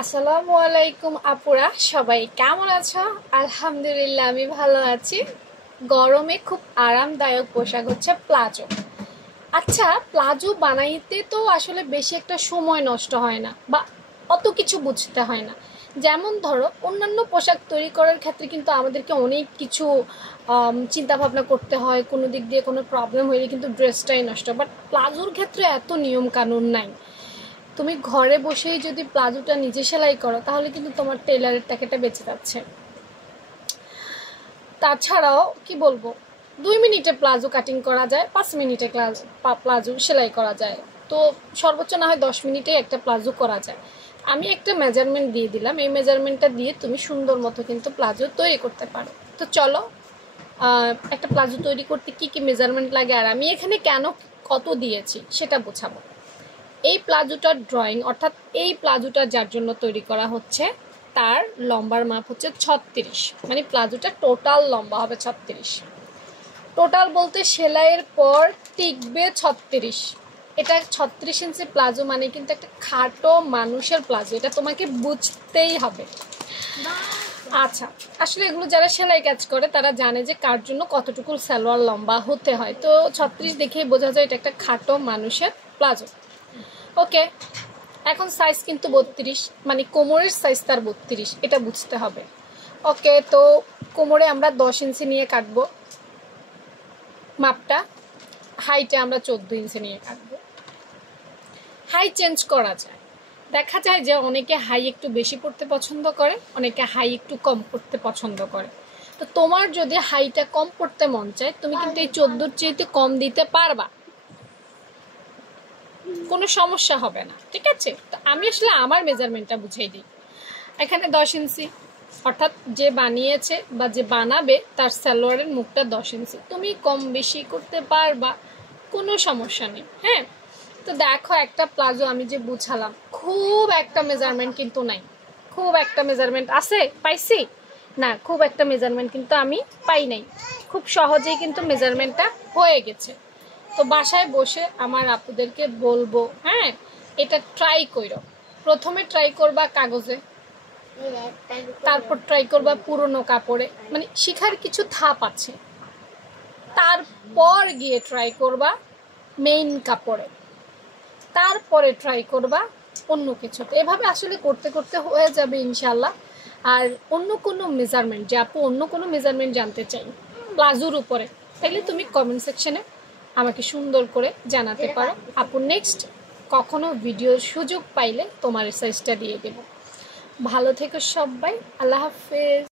আসসালামু আলাইকুম আপুরা, সবাই কেমন আছো? আলহামদুলিল্লাহ আমি ভালো আছি। গরমে খুব আরামদায়ক পোশাক হচ্ছে প্লাজো। আচ্ছা, প্লাজো বানাইতে তো আসলে বেশি একটা সময় নষ্ট হয় না বা অত কিছু বুঝতে হয় না। যেমন ধরো অন্যান্য পোশাক তৈরি করার ক্ষেত্রে কিন্তু আমাদেরকে অনেক কিছু চিন্তা ভাবনা করতে হয়, কোনো দিক দিয়ে কোনো প্রবলেম হলে কিন্তু ড্রেসটাই নষ্ট। বাট প্লাজোর ক্ষেত্রে এত নিয়ম কানুন নাই। তুমি ঘরে বসেই যদি প্লাজোটা নিজে সেলাই করো তাহলে কিন্তু তোমার টেলারের টাকাটা বেঁচে যাচ্ছে। তাছাড়াও কি বলবো, 2 মিনিটে প্লাজো কাটিং করা যায়, 5 মিনিটে প্লাজো সেলাই করা যায়, তো সর্বোচ্চ না হয় 10 মিনিটেই একটা প্লাজো করা যায়। আমি একটা মেজারমেন্ট দিয়ে দিলাম, এই মেজারমেন্টটা দিয়ে তুমি সুন্দর মতো কিন্তু প্লাজো তৈরি করতে পারো। তো চলো একটা প্লাজো তৈরি করতে কি কি মেজারমেন্ট লাগে আর আমি এখানে কেন কত দিয়েছি সেটা বোঝাবো। এই প্লাজোটার ড্রয়িং অর্থাৎ এই প্লাজোটা যার জন্য তৈরি করা হচ্ছে তার লম্বার মাপ হচ্ছে 36, মানে প্লাজোটা টোটাল লম্বা হবে 36। টোটাল বলতে সেলাইয়ের পর টিকবে 36। এটা 36 ইঞ্চি প্লাজো মানে কিন্তু একটা খাটো মানুষের প্লাজো, এটা তোমাকে বুঝতেই হবে। আচ্ছা, আসলে এগুলো যারা সেলাই কাজ করে তারা জানে যে কার জন্য কতটুকু সালোয়ার লম্বা হতে হয়, তো 36 দেখেই বোঝা যায় এটা একটা খাটো মানুষের প্লাজো। ওকে, এখন সাইজ কিন্তু 32, মানে কোমরের সাইজ তার 32, এটা বুঝতে হবে। ওকে, তো কোমরে আমরা 10 ইঞ্চি নিয়ে কাটবো মাপটা, হাইটে আমরা 14 ইঞ্চি নিয়ে কাটবো। হাই চেঞ্জ করা যায়, দেখা যায় যে অনেকে হাই একটু বেশি পড়তে পছন্দ করে, অনেকে হাই একটু কম পড়তে পছন্দ করে। তো তোমার যদি হাইটা কম পড়তে মন চায় তুমি কিন্তু এই 14-র চেয়ে কম দিতে পারবা, কোনো সমস্যা হবে না, ঠিক আছে? তো আমি আসলে আমার মেজারমেন্টটা বুঝাই দিই। এখানে 10 ইঞ্চি, অর্থাৎ যে বানিয়েছে বা যে বানাবে তার সালোয়ারের মুখটা 10 ইঞ্চি, তুমি কম বেশি করতে পারবা, কোনো সমস্যা নেই। হ্যাঁ, তো দেখো একটা প্লাজো আমি যে বুঝালাম, খুব একটা মেজারমেন্ট কিন্তু নাই। খুব একটা মেজারমেন্ট আছে পাইছি না, খুব একটা মেজারমেন্ট কিন্তু আমি পাই নাই, খুব সহজেই কিন্তু মেজারমেন্টটা হয়ে গেছে। তো বাসায় বসে আমার আপুদেরকে বলবো, হ্যাঁ এটা ট্রাই করো। প্রথমে ট্রাই করবা কাগজে, তারপর ট্রাই করবা পুরনো কাপড়ে, মানে শিখার কিছু ধাপ আছে। তারপর গিয়ে ট্রাই করবা মেইন কাপড়ে, তারপরে ট্রাই করবা অন্য কিছুতে। এভাবে আসলে করতে করতে হয়ে যাবে ইনশাল্লাহ। আর অন্য কোনো মেজারমেন্ট, যে আপু অন্য কোনো মেজারমেন্ট জানতে চাই প্লাজোর উপরে, তাহলে তুমি কমেন্ট সেকশনে আমাকে সুন্দর করে জানাতে পারো। আপু নেক্সট কখনো ভিডিওর সুযোগ পাইলে তোমার সাইজটা দিয়ে দেব। ভালো থেকো সবাই, আল্লাহ হাফেজ।